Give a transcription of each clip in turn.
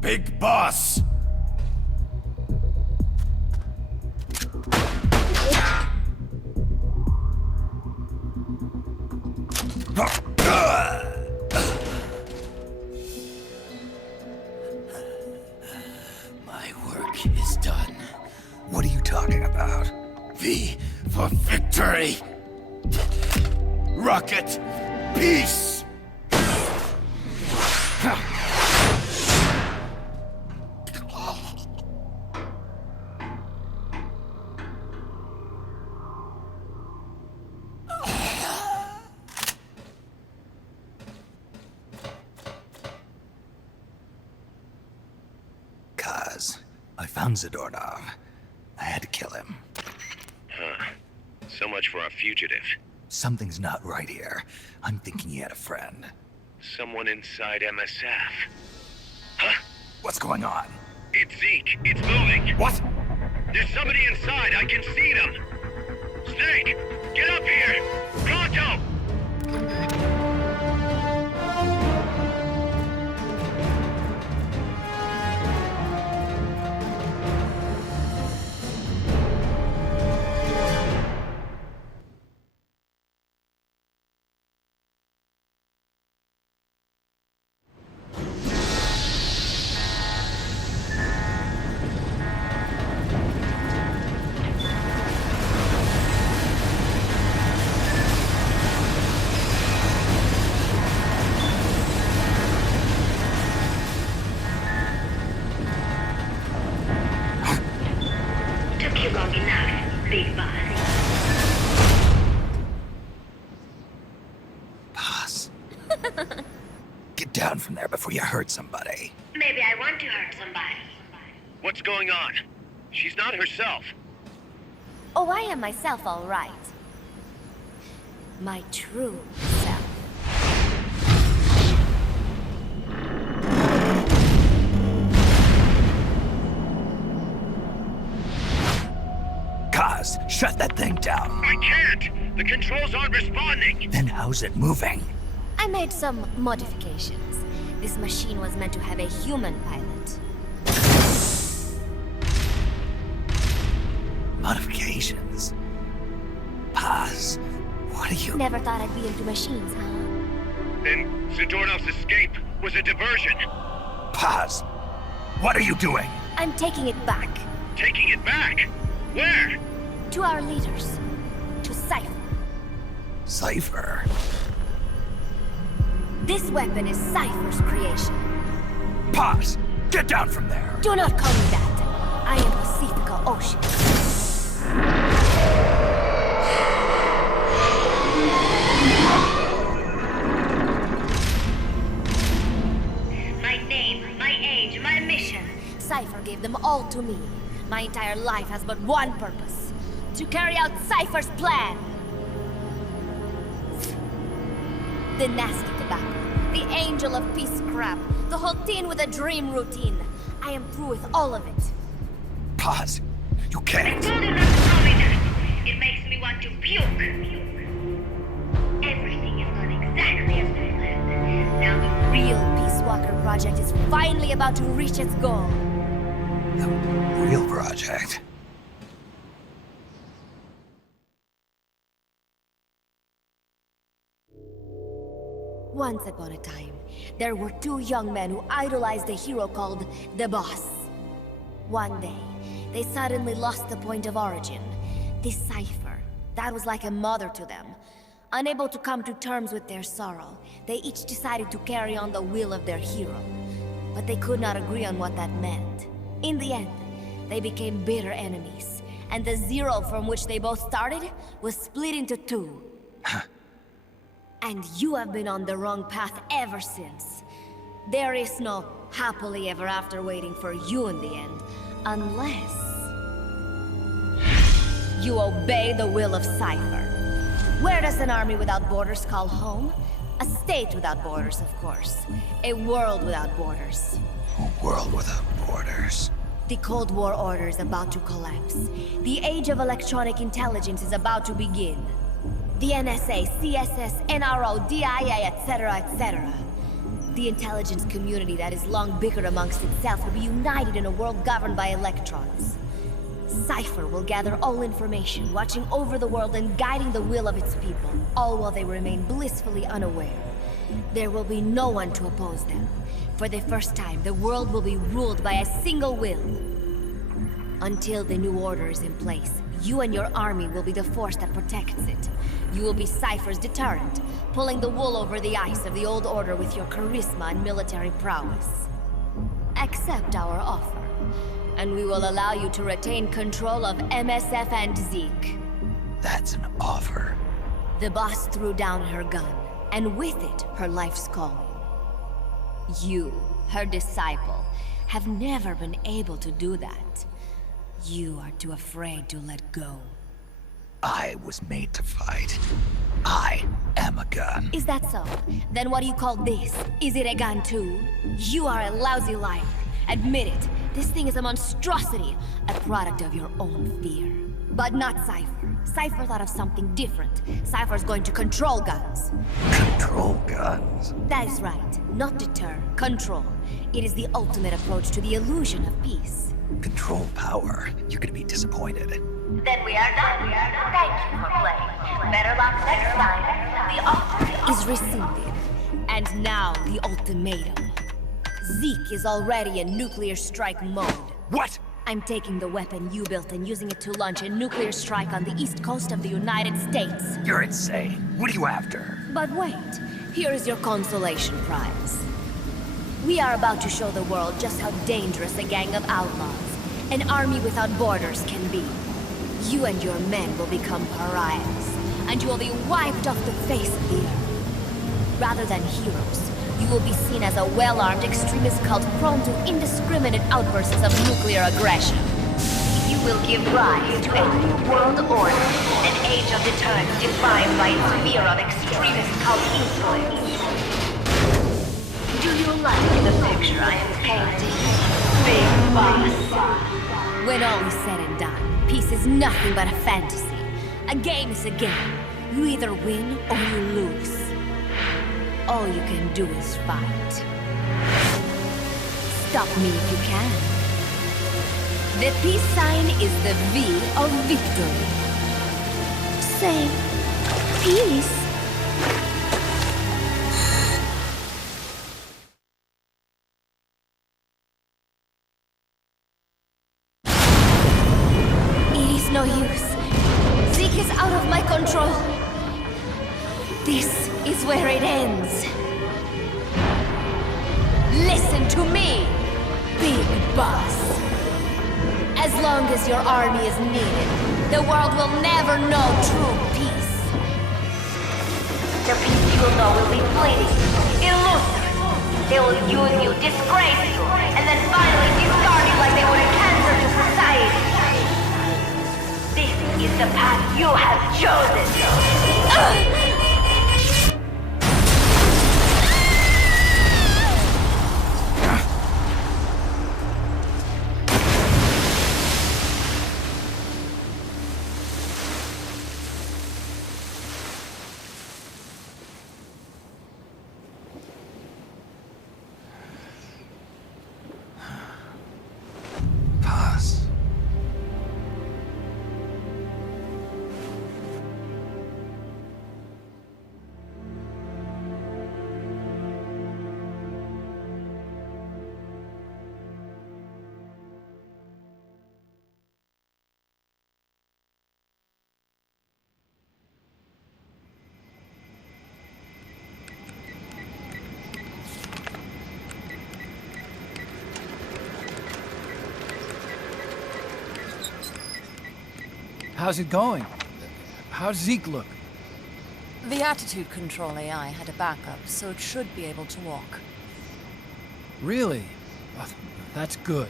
Big boss! My work is done. What are you talking about? V for victory! Rocket! Peace! I found Zadornov. I had to kill him. Huh. So much for a fugitive. Something's not right here. I'm thinking he had a friend. Someone inside MSF. Huh? What's going on? It's Zeke. It's moving. What? There's somebody inside. I can see them. Snake, get up here. Pronto! Get down from there before you hurt somebody. Maybe I want to hurt somebody. What's going on? She's not herself. Oh, I am myself, all right. My true self. Kaz, shut that thing down. I can't! The controls aren't responding! Then how's it moving? I made some modifications. This machine was meant to have a human pilot. Modifications? Paz, what are you... Never thought I'd be into machines, huh? Then Zadornov's escape was a diversion. Paz, what are you doing? I'm taking it back. Taking it back? Where? To our leaders. To Cypher. Cypher? This weapon is Cypher's creation. Paz, get down from there! Do not call me that. I am Pacifica Ocean. My name, my age, my mission. Cypher gave them all to me. My entire life has but one purpose. To carry out Cypher's plan. The nasty tobacco. The angel of peace crap. The whole teen with a dream routine. I am through with all of it. Paz, you can't. I told you not to tell me that. It makes me want to puke. Everything has gone exactly as I planned. Now the real Peace Walker project is finally about to reach its goal. The real project? Once upon a time, there were two young men who idolized a hero called the Boss. One day, they suddenly lost the point of origin. This Cypher, that was like a mother to them. Unable to come to terms with their sorrow, they each decided to carry on the will of their hero. But they could not agree on what that meant. In the end, they became bitter enemies, and the zero from which they both started was split into two. And you have been on the wrong path ever since. There is no happily ever after waiting for you in the end, unless you obey the will of Cypher. Where does an army without borders call home? A state without borders, of course. A world without borders. A world without borders. The Cold War order is about to collapse. The age of electronic intelligence is about to begin. The NSA, CSS, NRO, DIA, etc., etc. The intelligence community that has long bickered amongst itself will be united in a world governed by electrons. Cypher will gather all information, watching over the world and guiding the will of its people, all while they remain blissfully unaware. There will be no one to oppose them. For the first time, the world will be ruled by a single will. Until the new order is in place, you and your army will be the force that protects it. You will be Cypher's deterrent, pulling the wool over the eyes of the old order with your charisma and military prowess. Accept our offer, and we will allow you to retain control of MSF and Zeke. That's an offer. The boss threw down her gun, and with it, her life's calling. You, her disciple, have never been able to do that. You are too afraid to let go. I was made to fight. I am a gun. Is that so? Then what do you call this? Is it a gun too? You are a lousy liar. Admit it. This thing is a monstrosity, a product of your own fear. But not Cypher. Cypher thought of something different. Cypher's going to control guns. Control guns? That is right. Not deter, control. It is the ultimate approach to the illusion of peace. Control power. You're gonna be disappointed. Then we are done. Thank you for playing. Better luck next time. The offer is rescinded. And now the ultimatum. Zeke is already in nuclear strike mode. What? I'm taking the weapon you built and using it to launch a nuclear strike on the east coast of the United States. You're insane. What are you after? But wait, here is your consolation prize. We are about to show the world just how dangerous a gang of outlaws, an army without borders, can be. You and your men will become pariahs, and you will be wiped off the face of the earth. Rather than heroes, you will be seen as a well-armed extremist cult prone to indiscriminate outbursts of nuclear aggression. You will give rise to a new world order, an age of deterrence defined by its fear of extremist cult influence. Do you like the picture I am painting, Big Boss? When all is said and done, peace is nothing but a fantasy. A game is a game. You either win or you lose. All you can do is fight. Stop me if you can. The peace sign is the V of victory. Say, peace. It is no use. Zeke is out of my control. This is where it ends. Listen to me, Big Boss. As long as your army is needed, the world will never know true peace. The peace you will know will be fleeting, elusive. They will use you, disgrace you, and then finally discard you like they would a cancer to society. This is the path you have chosen. How's it going? How's Zeke look? The attitude control AI had a backup, so it should be able to walk. Really? Oh, that's good.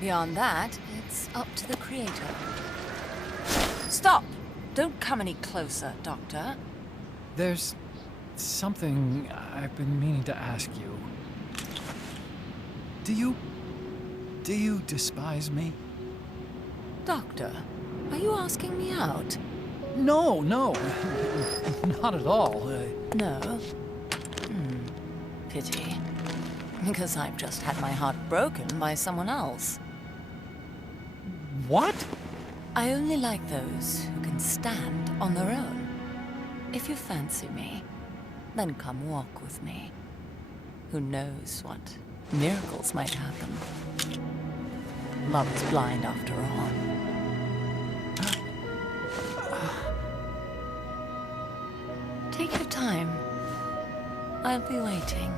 Beyond that, it's up to the creator. Stop! Don't come any closer, Doctor. There's something I've been meaning to ask you. Do you despise me? Doctor, are you asking me out? No, not at all. No? Pity. Because I've just had my heart broken by someone else. What? I only like those who can stand on their own. If you fancy me, then come walk with me. Who knows what miracles might happen. Love is blind after all. Take your time. I'll be waiting.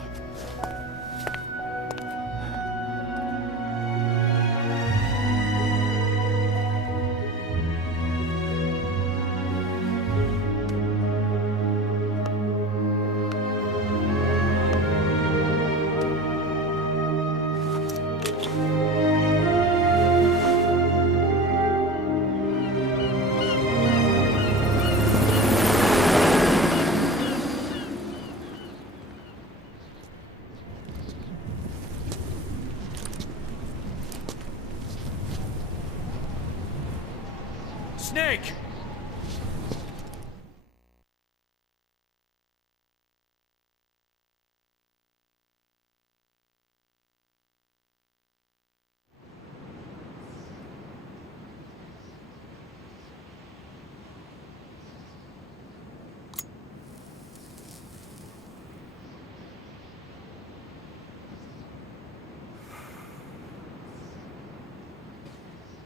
Snake!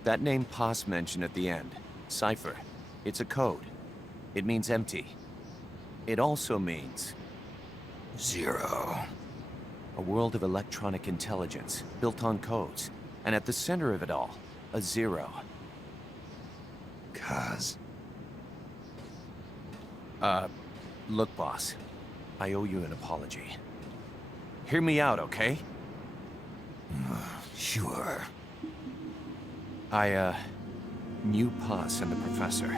That name Paz mentioned at the end, cipher, it's a code. It means empty. It also means 0. a world of electronic intelligence built on codes, and at the center of it all, a 0. Cause Look, boss, I owe you an apology. Hear me out, okay? sure. I knew Paz and the professor.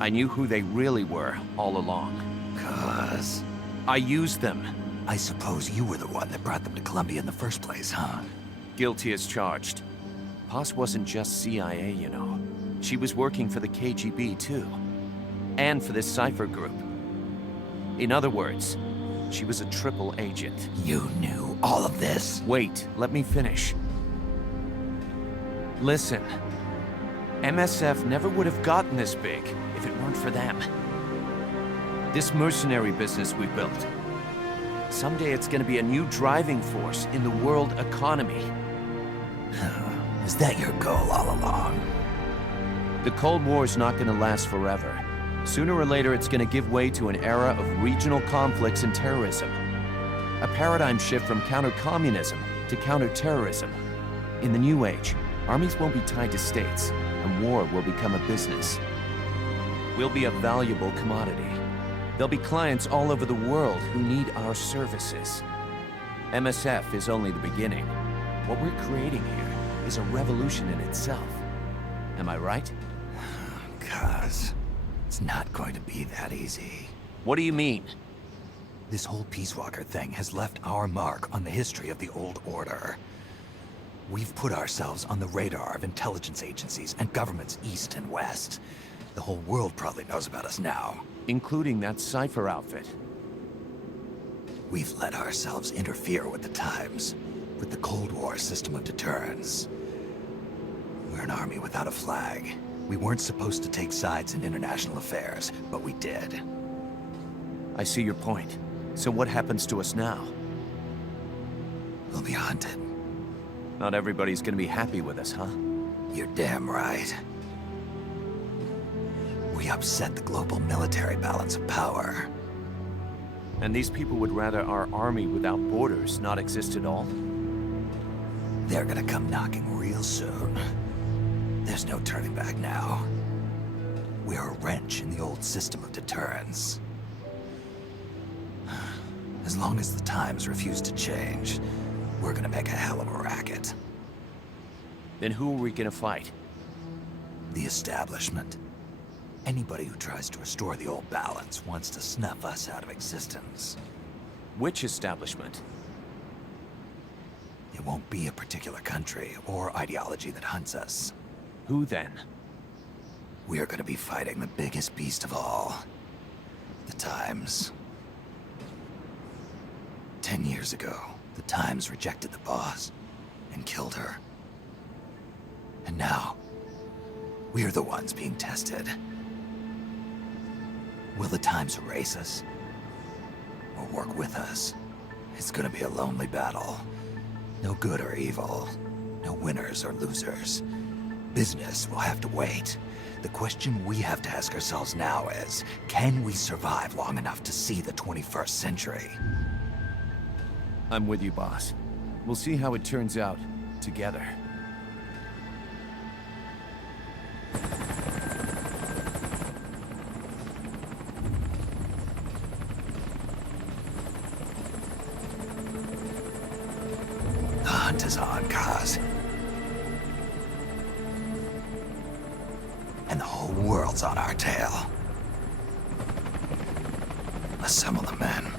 I knew who they really were all along. Cause I used them. I suppose you were the one that brought them to Columbia in the first place, huh? Guilty as charged. Paz wasn't just CIA, you know. She was working for the KGB, too. And for this cipher group. In other words, she was a triple agent. You knew all of this? Wait, let me finish. Listen. MSF never would have gotten this big if it weren't for them. This mercenary business we built. Someday it's gonna be a new driving force in the world economy. Was that your goal all along? The Cold War's not gonna last forever. Sooner or later, it's gonna give way to an era of regional conflicts and terrorism. A paradigm shift from counter-communism to counter-terrorism. In the new age, armies won't be tied to states, and war will become a business. We'll be a valuable commodity. There'll be clients all over the world who need our services. MSF is only the beginning. What we're creating here is a revolution in itself. Am I right? Cause it's not going to be that easy. What do you mean? This whole Peace Walker thing has left our mark on the history of the old order. We've put ourselves on the radar of intelligence agencies and governments east and west. The whole world probably knows about us now. Including that cipher outfit. We've let ourselves interfere with the times, with the Cold War system of deterrence. We're an army without a flag. We weren't supposed to take sides in international affairs, but we did. I see your point. So what happens to us now? We'll be hunted. Not everybody's gonna be happy with us, huh? You're damn right. We upset the global military balance of power. And these people would rather our army without borders not exist at all? They're gonna come knocking real soon. There's no turning back now. We're a wrench in the old system of deterrence. As long as the times refuse to change, we're gonna make a hell of a racket. Then who are we gonna fight? The establishment. Anybody who tries to restore the old balance wants to snuff us out of existence. Which establishment? It won't be a particular country or ideology that hunts us. Who then? We're gonna be fighting the biggest beast of all. The times. 10 years ago, the Times rejected the boss and killed her. And now, we're the ones being tested. Will the Times erase us? Or work with us? It's gonna be a lonely battle. No good or evil. No winners or losers. Business will have to wait. The question we have to ask ourselves now is, can we survive long enough to see the 21st century? I'm with you, boss. We'll see how it turns out, together. The hunt is on, Kaz. And the whole world's on our tail. Assemble the men.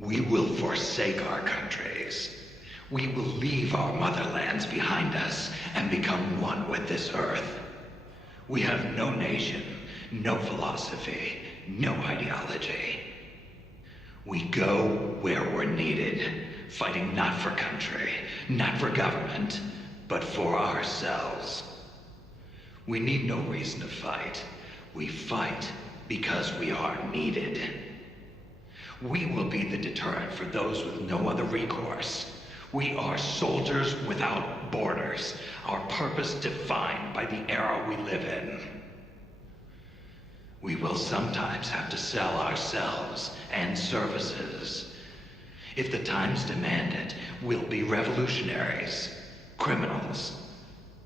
We will forsake our countries. We will leave our motherlands behind us and become one with this earth. We have no nation, no philosophy, no ideology. We go where we're needed, fighting not for country, not for government, but for ourselves. We need no reason to fight. We fight because we are needed. We will be the deterrent for those with no other recourse. We are soldiers without borders, our purpose defined by the era we live in. We will sometimes have to sell ourselves and services. If the times demand it, we'll be revolutionaries, criminals,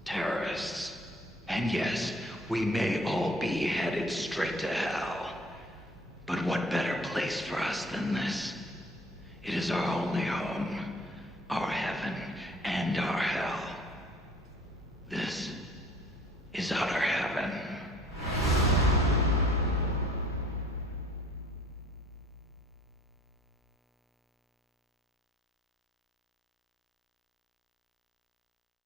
terrorists, And yes, we may all be headed straight to hell. But what better place for us than this? It is our only home, our heaven, and our hell.